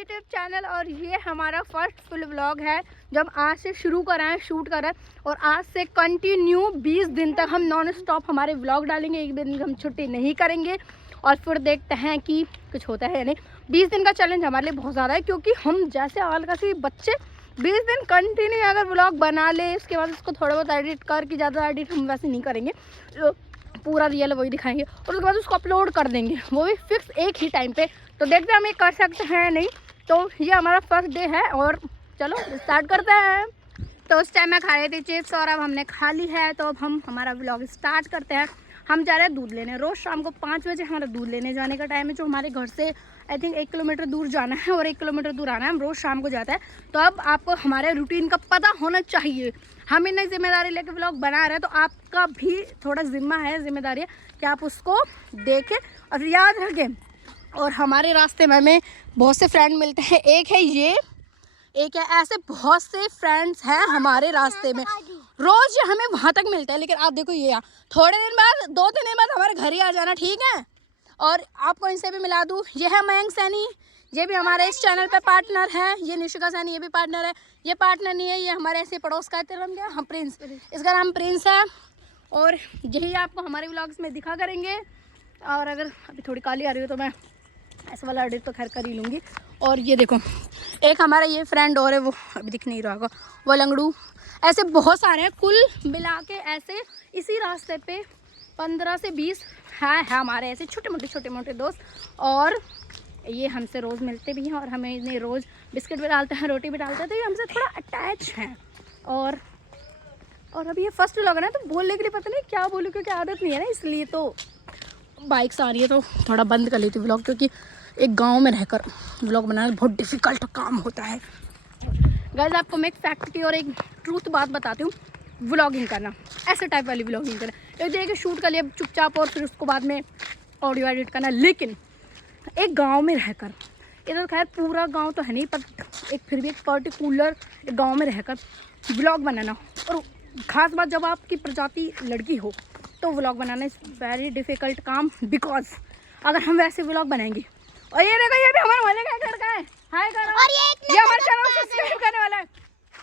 YouTube channel और ये हमारा फर्स्ट फुल व्लॉग है जब आज से शुरू करा है शूट करा है। और आज से कंटिन्यू 20 दिन तक हम नॉन स्टॉप हमारे व्लॉग डालेंगे, एक दिन हम छुट्टी नहीं करेंगे और फिर देखते हैं कि कुछ होता है या नहीं। 20 दिन का चैलेंज हमारे लिए बहुत ज़्यादा है क्योंकि हम जैसे आलसी बच्चे 20 दिन कंटिन्यू अगर व्लॉग बना ले उसके बाद उसको थोड़ा बहुत एडिट करके, ज़्यादा एडिट हम वैसे नहीं करेंगे, पूरा रियल वही दिखाएंगे और उसके बाद उसको अपलोड कर देंगे, वो भी फिक्स एक ही टाइम पे। तो देखते हैं हम ये कर सकते हैं नहीं। तो ये हमारा फर्स्ट डे है और चलो स्टार्ट करते हैं। तो उस टाइम मैं खा रही थी चिप्स और अब हमने खा ली है, तो अब हम हमारा व्लॉग स्टार्ट करते हैं। हम जा रहे हैं दूध लेने, रोज़ शाम को 5 बजे हमारा दूध लेने जाने का टाइम है, जो हमारे घर से आई थिंक 1 किलोमीटर दूर जाना है और 1 किलोमीटर दूर आना है। हम रोज़ शाम को जाते हैं, तो अब आपको हमारे रूटीन का पता होना चाहिए। हम इन्हें जिम्मेदारी लेके व्लॉग बना रहे हैं, तो आपका भी थोड़ा जिम्मा है, जिम्मेदारी है कि आप उसको देखें और याद रखें। और हमारे रास्ते में हमें बहुत से फ्रेंड मिलते हैं, एक है ये, एक है ऐसे बहुत से फ्रेंड्स हैं हमारे रास्ते में, रोज़ हमें वहाँ तक मिलता है। लेकिन आप देखो ये यहाँ थोड़े दिन बाद 2-3 दिन बाद हमारे घर ही आ जाना, ठीक है। और आपको इनसे भी मिला दूँ, ये है मयंक सैनी, ये भी हमारे इस चैनल पे पार्टनर है। ये निशिका सैनी, ये भी पार्टनर है। ये पार्टनर नहीं है, ये हमारे ऐसे पड़ोस का नाम क्या, हम प्रिंस, इसका नाम प्रिंस है। और यही आपको हमारे व्लॉग्स में दिखा करेंगे। और अगर अभी थोड़ी काली आ रही हो तो मैं ऐसा वाला एडिट तो खैर कर ही लूँगी। और ये देखो एक हमारा ये फ्रेंड और है, वो अभी दिख नहीं रहा होगा, वो लंगड़ू। ऐसे बहुत सारे हैं, कुल मिला के ऐसे इसी रास्ते पे 15 से 20 है हमारे ऐसे छोटे मोटे दोस्त। और ये हमसे रोज़ मिलते भी हैं और हमें इन्हें रोज़ बिस्किट भी डालते हैं, रोटी भी डालते हैं, तो ये हमसे थोड़ा अटैच हैं। और अभी ये फर्स्ट व्लॉग है ना, तो बोलने के लिए पता नहीं क्या बोलूँ क्योंकि आदत नहीं है ना, इसलिए तो बाइक्स आ रही है तो थोड़ा बंद कर लेती हूँ व्लॉग, क्योंकि एक गांव में रहकर व्लॉग बनाना बहुत डिफ़िकल्ट काम होता है। गाइस आपको मैं एक फैक्ट की और एक ट्रूथ बात बताती हूँ। व्लॉगिंग करना, ऐसे टाइप वाली व्लॉगिंग करना, एक जगह शूट कर लिया चुपचाप और फिर उसको बाद में ऑडियो एडिट करना। लेकिन एक गांव में रहकर, इधर खैर पूरा गांव तो है नहीं पर एक फिर भी एक पर्टिकुलर एक गाँव में रहकर व्लॉग बनाना, और ख़ास बात जब आपकी प्रजाति लड़की हो तो vlog banana is very difficult काम। बिकॉज अगर हम वैसे व्लॉग बनाएंगे, और ये देखो ये भी हमारे वाले का घर का है, हाय करो, और ये हमारे चैनल को सब्सक्राइब करने वाला है।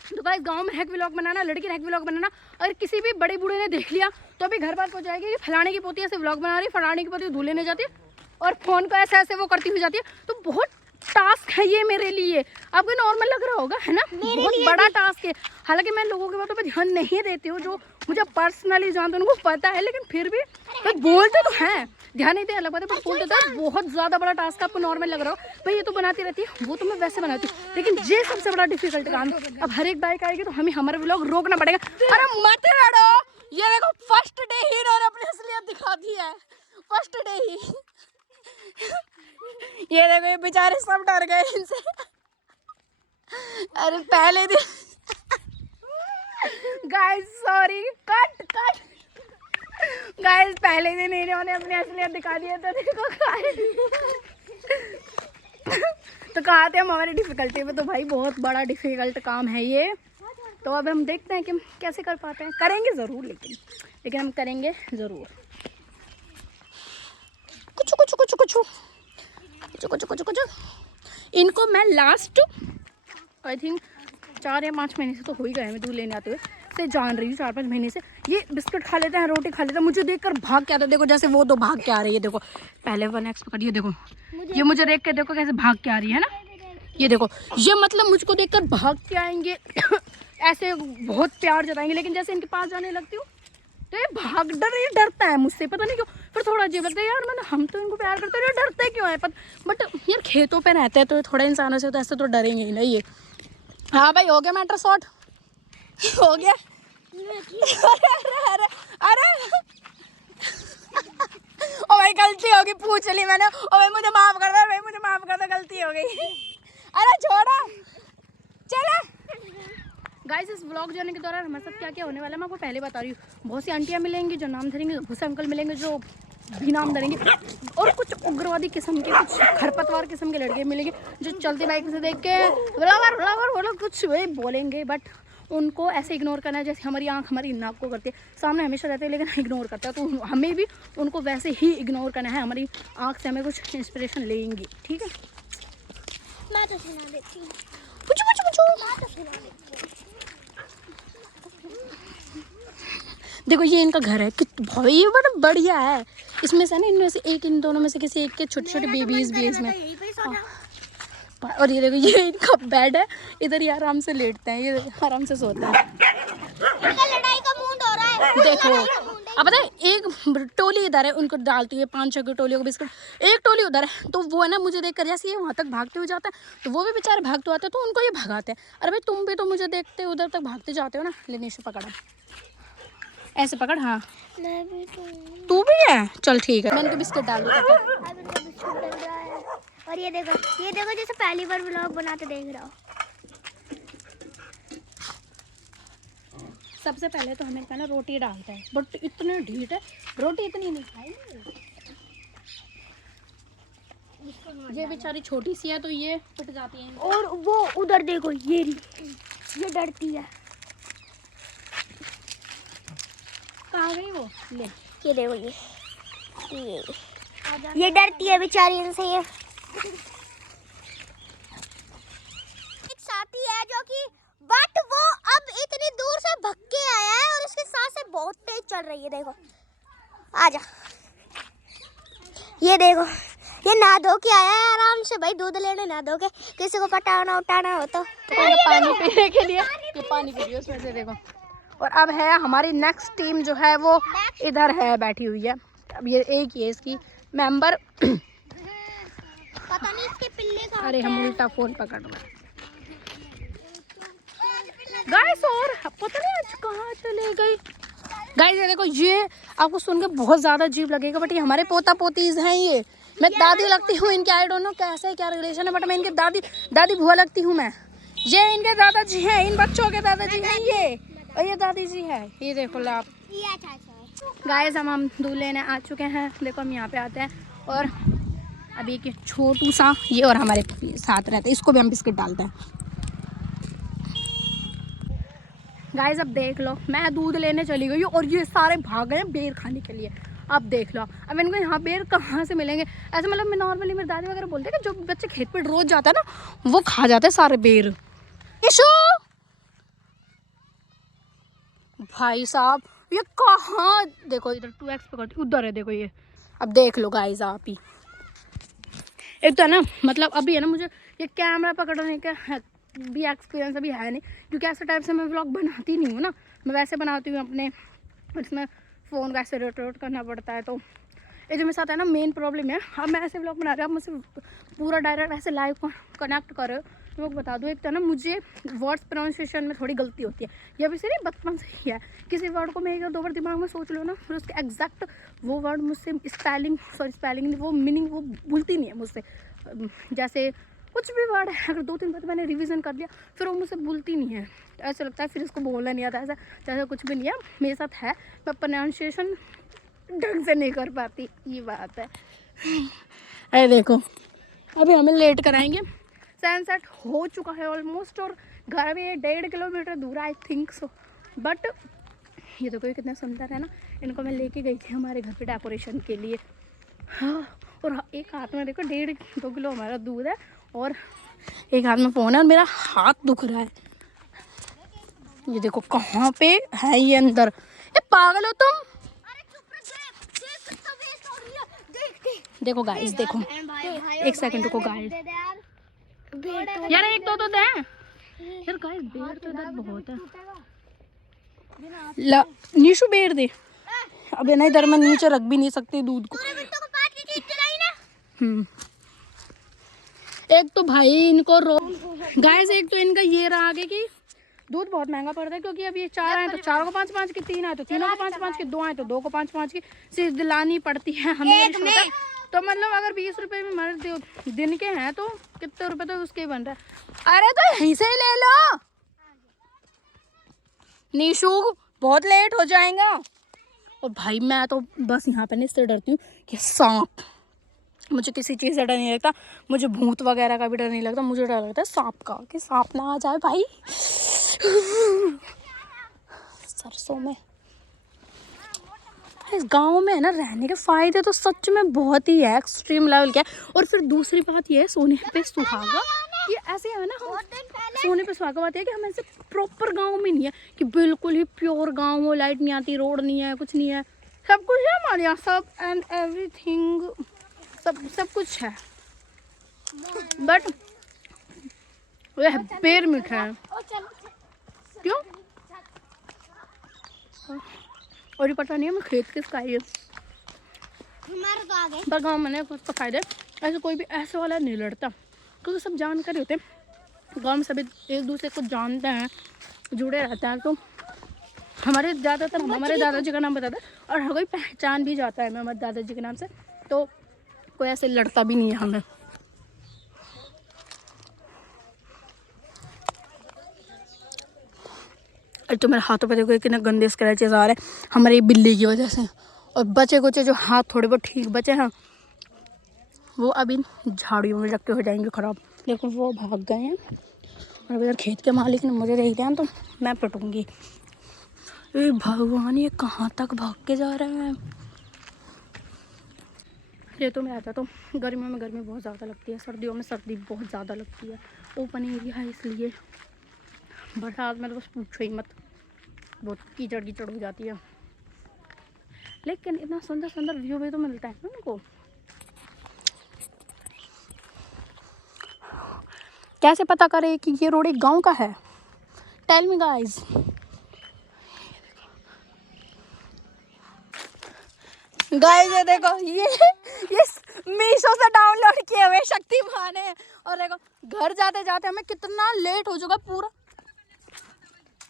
तो गाइस गांव में हैक व्लॉग बनाना, लड़की हैक व्लॉग बनाना, अगर किसी भी बड़े बूढ़े ने देख लिया तो अभी घर बात हो जाएगी कि फलाने की पोती ऐसे व्लॉग बना रही, फलाने की पोती दूध लेने जाती है और फ़ोन को ऐसे ऐसे वो करती हुई जाती है। तो बहुत टास्क है ये मेरे लिए, आपको नॉर्मल लग रहा होगा है ना, बहुत बड़ा टास्क है। हालांकि मैं लोगों की बातों पर ध्यान नहीं देती हूँ, जो मुझे पर्सनली जानते उनको पता है, लेकिन फिर भी तो बोलते तो हैं, ध्यान नहीं दे अलग बात है, पर बोलते तो बहुत ज़्यादा बड़ा टास्क आपको नॉर्मल लग रहा हो भाई, ये तो बनाती रहती है, वो तो मैं वैसे बनाती हूँ, लेकिन ये सबसे बड़ा डिफिकल्ट काम। अब हर एक बाइक आएगी तो हमें हमारे व्लॉग रोकना पड़ेगा। अरे मत लड़ो, ये देखो फर्स्ट डे ही इन्होंने अपनी असलियत दिखा दी है, फर्स्ट डे ही। ये देखो ये बेचारे सब डर गए इनसे। अरे पहले दिन गाइस सॉरी, कट गाइस, पहले दिन इन्होंने अपनी असलियत दिखा दी है, तो देखो तो कहा थे हम हमारी डिफ़िकल्टी में, तो भाई बहुत बड़ा डिफ़िकल्ट काम है ये। तो अब हम देखते हैं कि हम कैसे कर पाते हैं, करेंगे ज़रूर, लेकिन हम करेंगे ज़रूर। कुछ इनको मैं लास्ट आई थिंक 4 या 5 महीने से तो हो ही गए हैं, मैं दूध लेने आते हुए से जान रही हूँ, 4-5 महीने से। ये बिस्किट खा लेते हैं, रोटी खा लेते हैं, मुझे देखकर भाग के आता है। देखो जैसे वो तो भाग के आ रही है, देखो पहले 1x पकड़िए, देखो ये मुझे देख के देखो कैसे भाग के आ रही है ना, ये देखो, ये मतलब मुझको देखकर भाग के आएंगे ऐसे बहुत प्यार जताएंगे, लेकिन जैसे इनके पास जाने लगती हूँ तो ये डरता है मुझसे, पता नहीं क्यों। फिर थोड़ा अजीब लगता है यार, मतलब हम तो इनको प्यार करते हैं, डरते क्यों है बट यार खेतों पे रहते हैं तो थोड़ा इंसानों से तो ऐसे तो डरेंगे ही ना ये। हाँ भाई हो गया मैटर शॉर्ट, हो गया। अरे ओ भाई गलती होगी, पूछ ली मैंने, ओ भाई मुझे माफ कर दो, भाई मुझे माफ कर दो, गलती हो गई। अरे छोड़ो चलो गाइस, इस व्लॉग जाने के दौरान हमारे साथ क्या क्या होने वाला है मैं आपको पहले बता रही हूँ। बहुत सी आंटियाँ मिलेंगी जो नाम धरेंगे, बहुत से अंकल मिलेंगे जो भी नाम धरेंगे, और कुछ उग्रवादी किस्म के, कुछ खरपतवार किस्म के लड़के मिलेंगे जो चलती बाइक से देख के व्लॉगर वो लोग कुछ वे बोलेंगे, बट उनको ऐसे इग्नोर करना है जैसे हमारी आंख हमारी नाक को करती है, सामने हमेशा रहते हैं लेकिन इग्नोर करता है, तो हमें भी उनको वैसे ही इग्नोर करना है, हमारी आंख से हमें कुछ इंस्पिरेशन लेंगे, ठीक है। मैं तो सुना देती हूँ। पूछो पूछो पूछो। मैं तो सुना देती हूँ। देखो ये इनका घर है, भाई ये बड़ा बढ़िया है। इसमें से ना इनमें से एक, इन दोनों में से किसी एक के छोटे छोटे बेबीज भी इसमें। और ये देखो ये इनका बेड है, इधर ही आराम से लेटते हैं, ये आराम से सोता है। लड़ाई का मूड हो रहा है। देखो अब पता है, एक टोली इधर है, उनको डालती है 5-6 की टोलियों को बिस्कुट, एक टोली उधर है, तो वो है ना मुझे देख कर जैसे ये वहाँ तक भागते हुए जाता है, तो वो भी बेचारे भागते आते हैं, तो उनको ये भगाते हैं। अरे भाई तुम भी तो मुझे देखते उधर तक भागते जाते हो ना। ले निशु पकड़ा, ऐसे पकड़। हाँ मैं भी तू भी है, चल ठीक है। मैं इनको बिस्कुट डालू। अब इनका बिस्कुट डल रहा है। और ये देखो जैसे पहली बार व्लॉग बनाते देख रहा हो। सबसे पहले तो हमें ना रोटी डालता है, बट इतने ढीठ है, रोटी इतनी नहीं खाएंगे। ये बेचारी छोटी सी है तो ये फट जाती है। और वो उधर देखो, ये डरती है। कहाँ गई वो? ले ये देखो ये डरती है बेचारी इनसे। ये एक साथी है जो कि बट वो अब इतनी दूर से भग के आया है और उसकी सांसें बहुत तेज चल रही है। देखो आजा, ये देखो ये नहा धो के आया है आराम से भाई, दूध लेने नहा धो के। किसी को पटाना उठाना हो तो पानी पीने के लिए, ये पानी पी रही है उसमें से देखो। और अब है हमारी नेक्स्ट टीम जो है वो इधर है बैठी हुई है। अब ये एक ही है इसकी मेंबर। पता नहीं इसके पिल्ले कहाँ। अरे हम उल्टा फोन पकड़ रहे हैं गाइस, और पता नहीं आज कहाँ चले गई। गाइस ये देखो, ये आपको सुन के बहुत ज़्यादा अजीब लगेगा, बट ये हमारे पोता पोतीज हैं। ये मैं दादी लगती हूँ इनके, आई डोंट नो कैसे क्या रिलेशन है, बट मैं इनके दादी बुआ लगती हूँ मैं। ये इनके दादाजी हैं, इन बच्चों के दादाजी हैं ये, और ये दादी जी है। ये देखो लाभ। गाइस हम दूध लेने आ चुके हैं। देखो हम यहाँ पे आते हैं और अभी एक छोटू सा ये और हमारे साथ रहते हैं, इसको भी हम बिस्किट डालते हैं। गाइस अब देख लो, मैं दूध लेने चली गई और ये सारे भाग गए बेर खाने के लिए। अब देख लो, अब इनको यहाँ बेर कहाँ से मिलेंगे। ऐसे मतलब मैं नॉर्मली मेरी दादी वगैरह बोलते हैं कि जो बच्चे खेत पे रोज जाता है ना, वो खा जाते हैं सारे बेर। भाई साहब ये कहाँ, देखो इधर 2x पे करती, उधर है देखो ये। अब देख लो गाइस आप ही, एक तो है ना मतलब अभी है ना मुझे ये कैमरा पकड़ने का भी एक्सपीरियंस अभी है नहीं, क्योंकि ऐसे टाइप से मैं व्लॉग बनाती नहीं हूँ ना। मैं वैसे बनाती हूँ अपने, इसमें फ़ोन का ऐसे रोटेट करना पड़ता है, तो ये जो मेरे साथ है ना मेन प्रॉब्लम है। अब मैं ऐसे व्लॉग बना रही हूँ, आप मुझसे पूरा डायरेक्ट ऐसे लाइव कनेक्ट कर रहे हो, तो मैं बता दूँ एक तो ना मुझे वर्ड्स प्रोनाउंसिएशन में थोड़ी गलती होती है। या वैसे नहीं, बचपन से ही है, किसी वर्ड को मैं 1-2 बार दिमाग में सोच लो ना, फिर उसके एग्जैक्ट वो वर्ड मुझसे स्पेलिंग वो मीनिंग वो भूलती नहीं है मुझसे। जैसे कुछ भी वर्ड है अगर 2-3 बार तो मैंने रिवीजन कर लिया, फिर वो मुझसे भूलती नहीं है। ऐसा लगता है फिर इसको बोलना नहीं आता, ऐसा कुछ भी नहीं है मेरे साथ है। मैं प्रोनाउंसिएशन ढंग से नहीं कर पाती, ये बात है। अरे देखो अभी हमें लेट कराएंगे, सनसेट हो चुका है ऑलमोस्ट, और घर भी 1.5 किलोमीटर दूर आई थिंक सो। बट ये देखो ये कितना सुंदर है ना, इनको मैं लेके गई थी हमारे घर पे डेकोरेशन के लिए। हाँ, और एक हाथ में देखो 1.5-2 किलो हमारा दूध है, और एक हाथ में फ़ोन है, और मेरा हाथ दुख रहा है। ये देखो कहाँ पे है ये अंदर, ये पागल हो तुम। देखो गाइस देखो, एक सेकंड रुको गाइस यार, एक तो दे यार गाइस, बेर तो इधर बहुत है। नीशु बेर दे, अब ना इधर मैं नीचे रख भी नहीं सकती दूध को। एक तो भाई इनको गाइस, एक तो इनका ये रहा आगे कि दूध बहुत महंगा पड़ता है, क्योंकि अभी ये 4 आए तो 4 को 5-5 की, 3 आए तो 3 को 5-5 की, 2 आए तो 2 को 5-5 की चीज दिलानी पड़ती है हमें। तो मतलब अगर 20 रुपए में हमारे दिन के हैं तो कितने रुपए तो उसके बन रहा है। अरे तो यहीं से ही ले लो नीशु, बहुत लेट हो जाएगा। और भाई मैं तो बस यहाँ पे नहीं इससे डरती हूँ कि सांप, मुझे किसी चीज़ से डर नहीं लगता, मुझे भूत वगैरह का भी डर नहीं लगता, मुझे डर लगता है सांप का, कि सांप ना आ जाए भाई सरसों में। इस गांव में है ना रहने के फ़ायदे तो सच में बहुत ही है, एक्सट्रीम लेवल के। और फिर दूसरी बात ये है, सोने पे सुहागा कि ऐसे है ना, हम बहुत दिन पहले सोने पे सुहागा बात है कि हम ऐसे प्रॉपर गांव में नहीं है कि बिल्कुल ही प्योर गांव हो, लाइट नहीं आती, रोड नहीं है, कुछ नहीं है, सब कुछ है हमारे यहाँ, सब एंड एवरीथिंग, सब कुछ है, बट वह पेड़ मीठा है। क्यों? और ये पता नहीं है मैं खेत किसका है ये, हमारे तो आ गए। पर गाँव में कुछ तो फायदे, ऐसे कोई भी ऐसे वाला नहीं लड़ता क्योंकि सब जानकारी होते हैं गाँव में, सभी एक दूसरे को जानते हैं, जुड़े रहते हैं। तो हमारे ज़्यादातर हमारे दादाजी का नाम बताते हैं और हर कोई पहचान भी जाता है मैं हमारे दादाजी के नाम से, तो कोई ऐसे लड़ता भी नहीं है हमें। तो मेरे हाथों पे देखो कितने गंदे स्क्रैचेस आ रहे हैं हमारी बिल्ली की वजह से, और बचे कुचे जो हाथ थोड़े बहुत ठीक बचे हैं वो अभी झाड़ियों में लग के हो जाएंगे ख़राब। देखो वो भाग गए हैं और अगर खेत के मालिक ने मुझे देख दिया तो मैं पिटूंगी। ए भगवान, ये कहाँ तक भाग के जा रहे हैं। खेतों में आता तो गर्मियों में गर्मी बहुत ज़्यादा लगती है, सर्दियों में सर्दी बहुत ज़्यादा लगती है, ओपन एरिया है इसलिए। बरसात में तो बस पूछो ही मत, बहुत कीचड़ कीचड़ हो जाती है, लेकिन इतना सुंदर सुंदर व्यू भी तो मिलता है ना उनको। कैसे पता करें कि ये रोड एक गांव का है? Tell me guys. गाइस ये देखो, ये मीशो से डाउनलोड किए हुए शक्तिमान है, और देखो घर जाते जाते हमें कितना लेट हो चुका पूरा।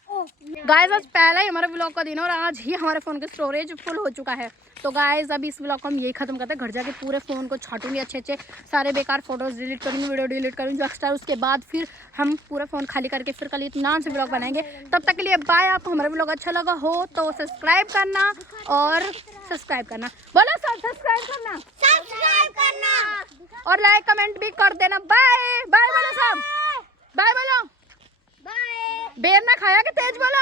गाइस आज पहला ही हमारे व्लॉग का दिन है और आज ही हमारे फ़ोन का स्टोरेज फुल हो चुका है। तो गाइस अभी इस व्लॉग को हम यही ख़त्म करते हैं, घर जाके पूरे फ़ोन को छाटूंगी, अच्छे सारे बेकार फोटोज़ डिलीट करूँगी, वीडियो डिलीट करूँगी एक्स्ट्रा, उसके बाद फिर हम पूरा फ़ोन खाली करके फिर कल इत्मीनान से व्लॉग बनाएंगे। तब तक के लिए बाय। आपको हमारा व्लॉग अच्छा लगा हो तो सब्सक्राइब करना, और सब्सक्राइब करना, बोलो सब्सक्राइब करना और लाइक कमेंट भी कर देना। बाय बाय बोलो सब, बाय बोलो, बेर ना खाया कि तेज बोलो।